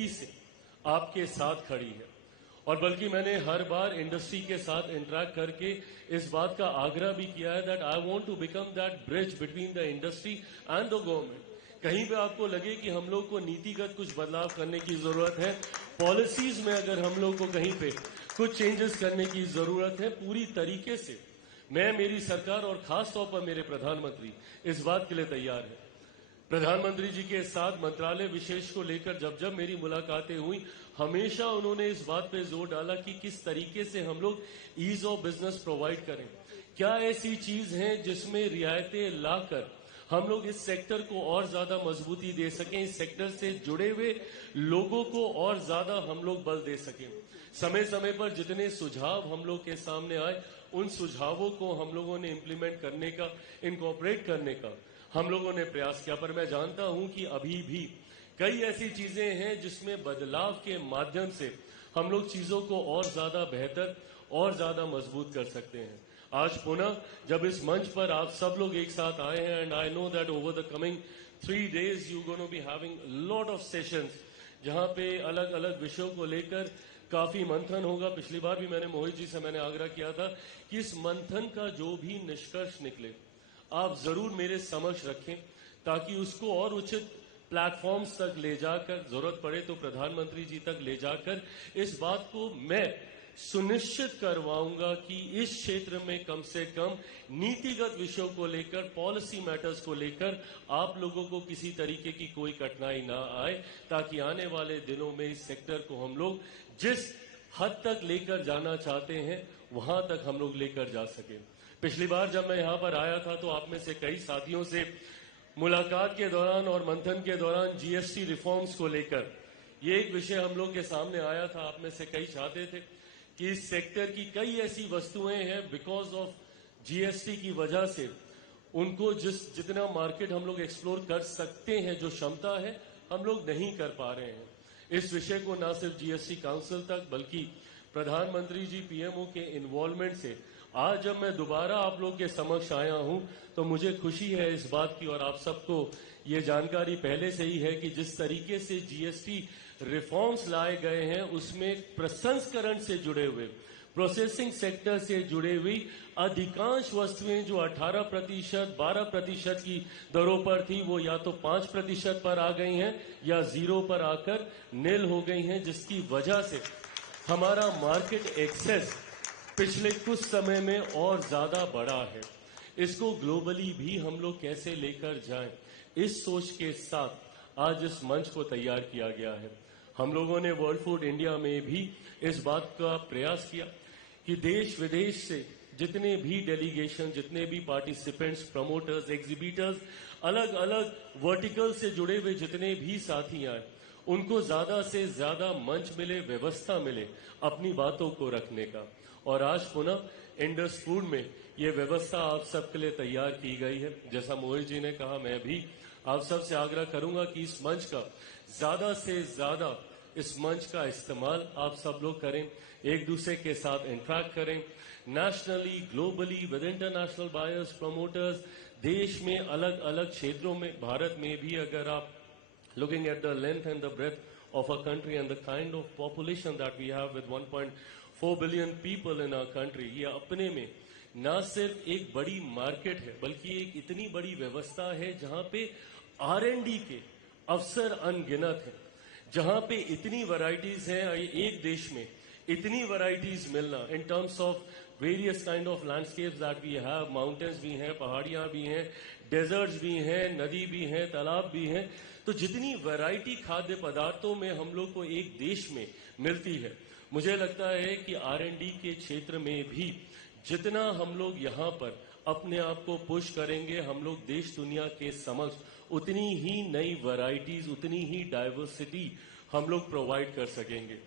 मजबूती से आपके साथ खड़ी है। और बल्कि मैंने हर बार इंडस्ट्री के साथ इंटरेक्ट करके इस बात का आग्रह भी किया है that I want to become that bridge between the industry and the government. कहीं पे आपको लगे कि हम लोग को नीतिगत कुछ बदलाव करने की जरूरत है, पॉलिसीज में अगर हम लोग को कहीं पे कुछ चेंजेस करने की जरूरत है, पूरी तरीके से मैं, मेरी सरकार और खास तौर पर मेरे प्रधानमंत्री इस बात के लिए तैयार है। प्रधानमंत्री जी के साथ मंत्रालय विशेष को लेकर जब जब मेरी मुलाकातें हुई, हमेशा उन्होंने इस बात पे जोर डाला कि किस तरीके से हम लोग ईज ऑफ बिजनेस प्रोवाइड करें। क्या ऐसी चीज है जिसमें रियायतें लाकर हम लोग इस सेक्टर को और ज्यादा मजबूती दे सकें, इस सेक्टर से जुड़े हुए लोगों को और ज्यादा हम लोग बल दे सकें। समय समय पर जितने सुझाव हम लोग के सामने आए, उन सुझावों को हम लोगों ने इम्प्लीमेंट करने का, इनकॉर्पोरेट करने का हम लोगों ने प्रयास किया। पर मैं जानता हूं कि अभी भी कई ऐसी चीजें हैं जिसमें बदलाव के माध्यम से हम लोग चीजों को और ज्यादा बेहतर और ज्यादा मजबूत कर सकते हैं। आज पुनः जब इस मंच पर आप सब लोग एक साथ आए हैं, and I know that over the coming 3 days you gonna be having lot of sessions, जहां पे अलग अलग विषयों को लेकर काफी मंथन होगा। पिछली बार भी मैंने मोहित जी से मैंने आग्रह किया था कि इस मंथन का जो भी निष्कर्ष निकले आप जरूर मेरे समक्ष रखें, ताकि उसको और उचित प्लेटफॉर्म्स तक ले जाकर, जरूरत पड़े तो प्रधानमंत्री जी तक ले जाकर इस बात को मैं सुनिश्चित करवाऊंगा कि इस क्षेत्र में कम से कम नीतिगत विषयों को लेकर, पॉलिसी मैटर्स को लेकर आप लोगों को किसी तरीके की कोई कठिनाई ना आए, ताकि आने वाले दिनों में इस सेक्टर को हम लोग जिस हद तक लेकर जाना चाहते हैं वहां तक हम लोग लेकर जा सके। पिछली बार जब मैं यहां पर आया था तो आप में से कई साथियों से मुलाकात के दौरान और मंथन के दौरान जीएसटी रिफॉर्म्स को लेकर ये एक विषय हम लोग के सामने आया था। आप में से कई चाहते थे कि इस सेक्टर की कई ऐसी वस्तुएं हैं बिकॉज ऑफ जीएसटी की वजह से उनको जितना मार्केट हम लोग एक्सप्लोर कर सकते हैं, जो क्षमता है, हम लोग नहीं कर पा रहे हैं। इस विषय को न सिर्फ जीएसटी काउंसिल तक बल्कि प्रधानमंत्री जी पीएमओ के इन्वॉल्वमेंट से आज जब मैं दोबारा आप लोग के समक्ष आया हूं तो मुझे खुशी है इस बात की, और आप सबको ये जानकारी पहले से ही है कि जिस तरीके से जीएसटी रिफॉर्म्स लाए गए हैं उसमें प्रसंस्करण से जुड़े हुए, प्रोसेसिंग सेक्टर से जुड़े हुई अधिकांश वस्तुएं जो 18%, 12% की दरों पर थी, वो या तो 5% पर आ गई हैं या 0 पर आकर नील हो गई हैं, जिसकी वजह से हमारा मार्केट एक्सेस पिछले कुछ समय में और ज्यादा बढ़ा है। इसको ग्लोबली भी हम लोग कैसे लेकर जाएं, इस सोच के साथ आज इस मंच को तैयार किया गया है। हम लोगों ने वर्ल्ड फूड इंडिया में भी इस बात का प्रयास किया कि देश विदेश से जितने भी डेलीगेशन, जितने भी पार्टिसिपेंट्स, प्रमोटर्स, एग्जीबिटर्स, अलग अलग वर्टिकल से जुड़े हुए जितने भी साथी आए, उनको ज्यादा से ज्यादा मंच मिले, व्यवस्था मिले अपनी बातों को रखने का। और आज पुनः इंडस फूड में ये व्यवस्था आप सबके लिए तैयार की गई है। जैसा मोहित जी ने कहा, मैं भी आप सबसे आग्रह करूंगा कि इस मंच का ज्यादा से ज्यादा इस मंच का इस्तेमाल आप सब लोग करें, एक दूसरे के साथ इंटरेक्ट करें, nationally, globally, with international buyers, promoters, देश में अलग अलग क्षेत्रों में, भारत में भी अगर आप looking at the length and the breadth of our country and the kind of population that we have with 1.4 billion people in our country, ये अपने में न सिर्फ एक बड़ी मार्केट है बल्कि एक इतनी बड़ी व्यवस्था है जहां पे R&D के अवसर अनगिनत हैं, जहां पे इतनी वैरायटीज हैं। एक देश में इतनी वैरायटीज मिलना in terms of various kind of landscapes that we have, mountains भी हैं, पहाड़ियां भी हैं, डेजर्ट्स भी हैं, नदी भी हैं, तालाब भी हैं, तो जितनी वैरायटी खाद्य पदार्थों में हम लोग को एक देश में मिलती है, मुझे लगता है कि R&D के क्षेत्र में भी जितना हम लोग यहाँ पर अपने आप को पुश करेंगे, हम लोग देश दुनिया के समक्ष उतनी ही नई वैरायटीज, उतनी ही डाइवर्सिटी हम लोग प्रोवाइड कर सकेंगे।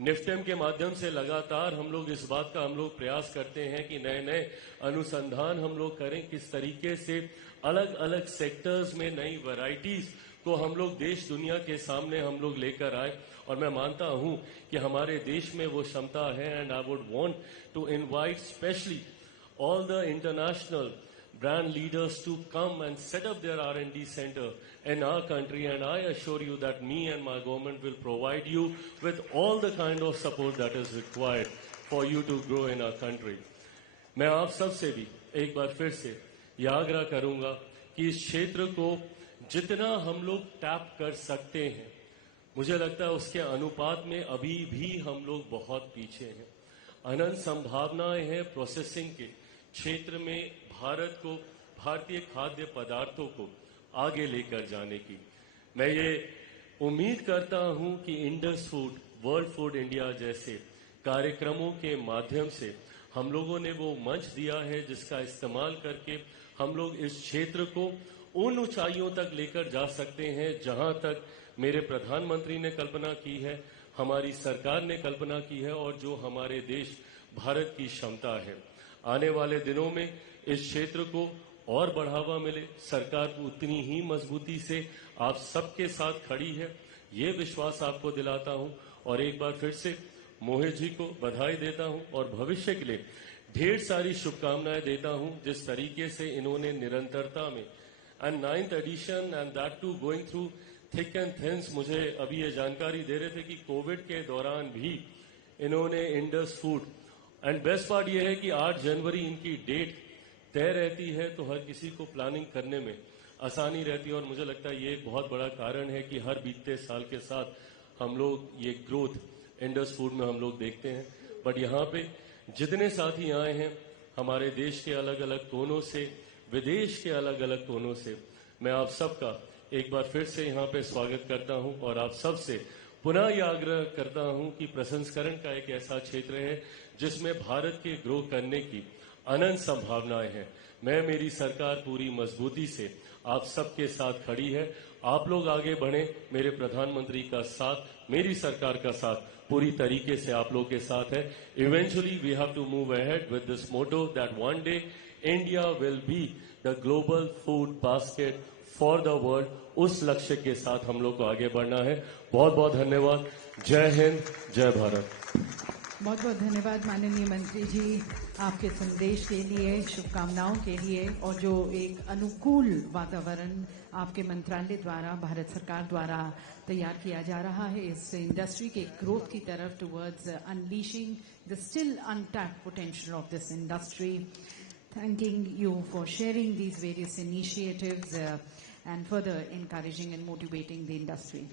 निफ्टेम के माध्यम से लगातार हम लोग इस बात का हम लोग प्रयास करते हैं कि नए नए अनुसंधान हम लोग करें, किस तरीके से अलग अलग सेक्टर्स में नई वैरायटीज को हम लोग देश दुनिया के सामने हम लोग लेकर आए। और मैं मानता हूं कि हमारे देश में वो क्षमता है, and I would want to invite specially all the international brand leaders to come and set up their R&D center in our country, and I assure you that me and my government will provide you with all the kind of support that is required for you to grow in our country. मैं आप सब से भी एक बार फिर से यह आग्रह करूंगा कि इस क्षेत्र को जितना हम लोग टैप कर सकते हैं, मुझे लगता है उसके अनुपात में अभी भी हम लोग बहुत पीछे हैं। अनंत संभावनाएं हैं प्रोसेसिंग के क्षेत्र में भारत को, भारतीय खाद्य पदार्थों को आगे लेकर जाने की। मैं ये उम्मीद करता हूं कि Indus food, world food India जैसे कार्यक्रमों के माध्यम से हम लोगों ने वो मंच दिया है जिसका इस्तेमाल करके हम लोग इस क्षेत्र को उन ऊंचाइयों तक लेकर जा सकते हैं जहां तक मेरे प्रधानमंत्री ने कल्पना की है, हमारी सरकार ने कल्पना की है और जो हमारे देश भारत की क्षमता है। आने वाले दिनों में इस क्षेत्र को और बढ़ावा मिले, सरकार उतनी ही मजबूती से आप सबके साथ खड़ी है, ये विश्वास आपको दिलाता हूं और एक बार फिर से मोहित जी को बधाई देता हूं और भविष्य के लिए ढेर सारी शुभकामनाएं देता हूं। जिस तरीके से इन्होंने निरंतरता में and 9th edition and that too going through thick and thins, मुझे अभी ये जानकारी दे रहे थे कि कोविड के दौरान भी इन्होंने Indus food, and best part ये है कि 8 जनवरी इनकी डेट तय रहती है तो हर किसी को प्लानिंग करने में आसानी रहती है और मुझे लगता है ये एक बहुत बड़ा कारण है कि हर बीतते साल के साथ हम लोग ये ग्रोथ इंडस फूड में हम लोग देखते हैं। बट यहाँ पे जितने साथी आए हैं हमारे देश के अलग अलग कोनों से, विदेश के अलग अलग कोनों से, मैं आप सबका एक बार फिर से यहाँ पे स्वागत करता हूँ और आप सब से पुनः यह आग्रह करता हूँ कि प्रसंस्करण का एक ऐसा क्षेत्र है जिसमें भारत के ग्रो करने की अनंत संभावनाएं हैं। मैं, मेरी सरकार पूरी मजबूती से आप सबके साथ खड़ी है। आप लोग आगे बढ़ें, मेरे प्रधानमंत्री का साथ, मेरी सरकार का साथ पूरी तरीके से आप लोग के साथ है। Eventually we have to move ahead with this motto that one day India will be the global food basket for the world. उस लक्ष्य के साथ हम लोग को आगे बढ़ना है। बहुत बहुत धन्यवाद। जय हिंद, जय भारत। बहुत बहुत धन्यवाद माननीय मंत्री जी, आपके संदेश के लिए, शुभकामनाओं के लिए और जो एक अनुकूल वातावरण आपके मंत्रालय द्वारा, भारत सरकार द्वारा तैयार किया जा रहा है इस इंडस्ट्री के ग्रोथ की तरफ, towards unleashing the still untapped potential of this industry. Thanking you for sharing these various initiatives and further encouraging and motivating the industry.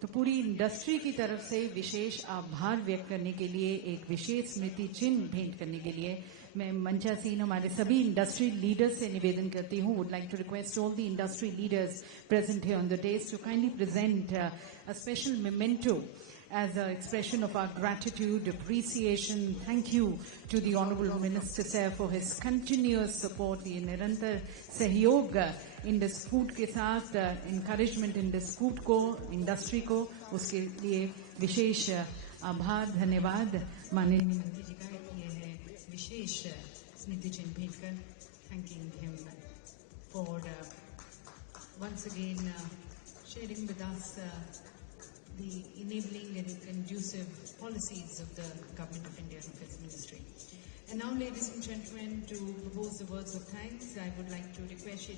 तो पूरी इंडस्ट्री की तरफ से विशेष आभार व्यक्त करने के लिए, एक विशेष स्मृति चिन्ह भेंट करने के लिए मैं मंचासीन हमारे सभी इंडस्ट्री लीडर्स से निवेदन करती हूँ। Would like to request all the industry leaders present here on the days to kindly present a special memento as an expression of our gratitude, appreciation. Thank you to the Honorable Minister Sir for his continuous support, the निरंतर सहयोग Indus food के साथ, encouragement Indus food को, industry को, उसके लिए विशेष आभार, धन्यवाद। माननीय मंत्री जी का ये है विशेष स्मृति चिन्ह भेंट कर, thanking him for once again sharing with us the enabling and conducive policies of the Government of India and of its ministry. And now, ladies and gentlemen, to propose the words of thanks, I would like to request